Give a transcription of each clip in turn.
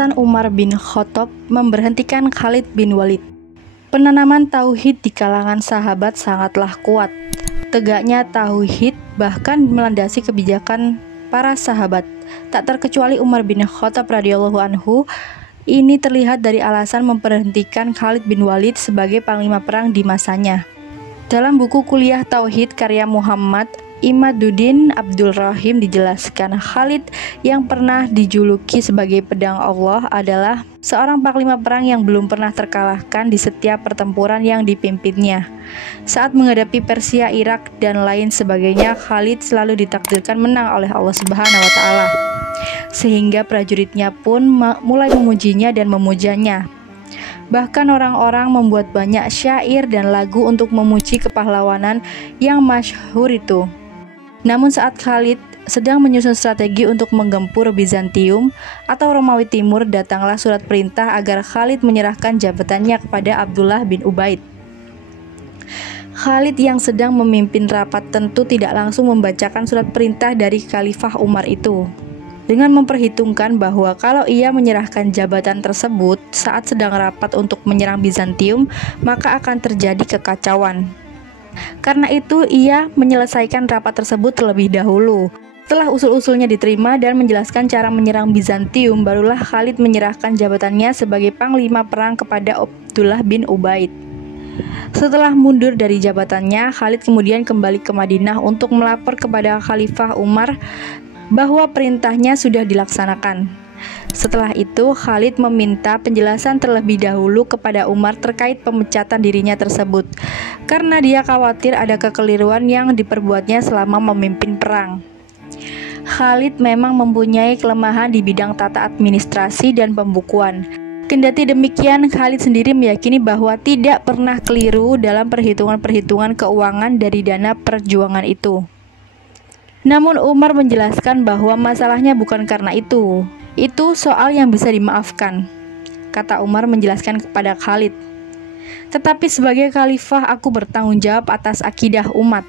Alasan Umar bin Khattab memberhentikan Khalid bin Walid. Penanaman tauhid di kalangan sahabat sangatlah kuat. Tegaknya tauhid bahkan melandasi kebijakan para sahabat, tak terkecuali Umar bin Khattab radhiyallahu anhu. Ini terlihat dari alasan memberhentikan Khalid bin Walid sebagai panglima perang di masanya. Dalam buku Kuliah Tauhid karya Muhammad Imaduddin Abdul Rahim dijelaskan, Khalid yang pernah dijuluki sebagai pedang Allah adalah seorang panglima perang yang belum pernah terkalahkan di setiap pertempuran yang dipimpinnya. Saat menghadapi Persia, Irak, dan lain sebagainya, Khalid selalu ditakdirkan menang oleh Allah Subhanahu wa Ta'ala, sehingga prajuritnya pun mulai memujinya dan memujanya. Bahkan orang-orang membuat banyak syair dan lagu untuk memuji kepahlawanan yang masyhur itu. Namun saat Khalid sedang menyusun strategi untuk menggempur Bizantium atau Romawi Timur, datanglah surat perintah agar Khalid menyerahkan jabatannya kepada Abdullah bin Ubaid. Khalid yang sedang memimpin rapat tentu tidak langsung membacakan surat perintah dari Khalifah Umar itu, dengan memperhitungkan bahwa kalau ia menyerahkan jabatan tersebut saat sedang rapat untuk menyerang Bizantium, maka akan terjadi kekacauan. Karena itu ia menyelesaikan rapat tersebut terlebih dahulu. Setelah usul-usulnya diterima dan menjelaskan cara menyerang Bizantium, barulah Khalid menyerahkan jabatannya sebagai panglima perang kepada Abdullah bin Ubaid. Setelah mundur dari jabatannya, Khalid kemudian kembali ke Madinah untuk melapor kepada Khalifah Umar bahwa perintahnya sudah dilaksanakan. Setelah itu, Khalid meminta penjelasan terlebih dahulu kepada Umar terkait pemecatan dirinya tersebut, karena dia khawatir ada kekeliruan yang diperbuatnya selama memimpin perang. Khalid memang mempunyai kelemahan di bidang tata administrasi dan pembukuan. Kendati demikian, Khalid sendiri meyakini bahwa tidak pernah keliru dalam perhitungan-perhitungan keuangan dari dana perjuangan itu. Namun Umar menjelaskan bahwa masalahnya bukan karena itu soal yang bisa dimaafkan. Kata Umar menjelaskan kepada Khalid, tetapi sebagai khalifah aku bertanggung jawab atas akidah umat.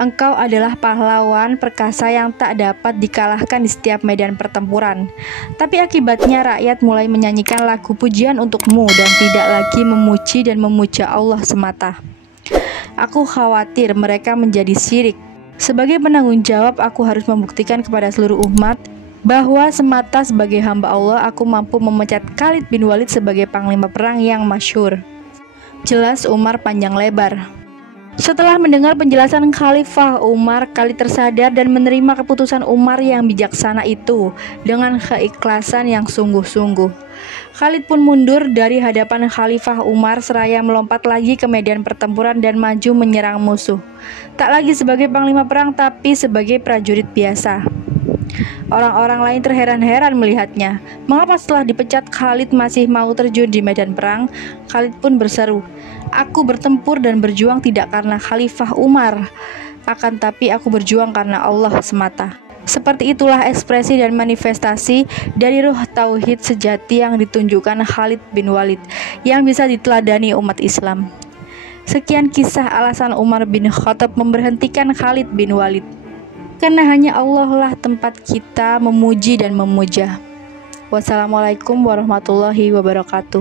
Engkau adalah pahlawan perkasa yang tak dapat dikalahkan di setiap medan pertempuran. Tapi akibatnya rakyat mulai menyanyikan lagu pujian untukmu dan tidak lagi memuji dan memuja Allah semata. Aku khawatir mereka menjadi syirik. Sebagai penanggung jawab, aku harus membuktikan kepada seluruh umat bahwa semata sebagai hamba Allah aku mampu memecat Khalid bin Walid sebagai panglima perang yang masyhur. Jelas Umar panjang lebar. Setelah mendengar penjelasan Khalifah Umar, Khalid tersadar dan menerima keputusan Umar yang bijaksana itu dengan keikhlasan yang sungguh-sungguh. Khalid pun mundur dari hadapan Khalifah Umar seraya melompat lagi ke medan pertempuran dan maju menyerang musuh. Tak lagi sebagai panglima perang tapi sebagai prajurit biasa. Orang-orang lain terheran-heran melihatnya. Mengapa setelah dipecat Khalid masih mau terjun di medan perang? Khalid pun berseru, aku bertempur dan berjuang tidak karena Khalifah Umar, akan tapi aku berjuang karena Allah semata. Seperti itulah ekspresi dan manifestasi dari ruh tauhid sejati yang ditunjukkan Khalid bin Walid, yang bisa diteladani umat Islam. Sekian kisah alasan Umar bin Khattab memberhentikan Khalid bin Walid. Karena hanya Allah lah tempat kita memuji dan memuja. Wassalamualaikum warahmatullahi wabarakatuh.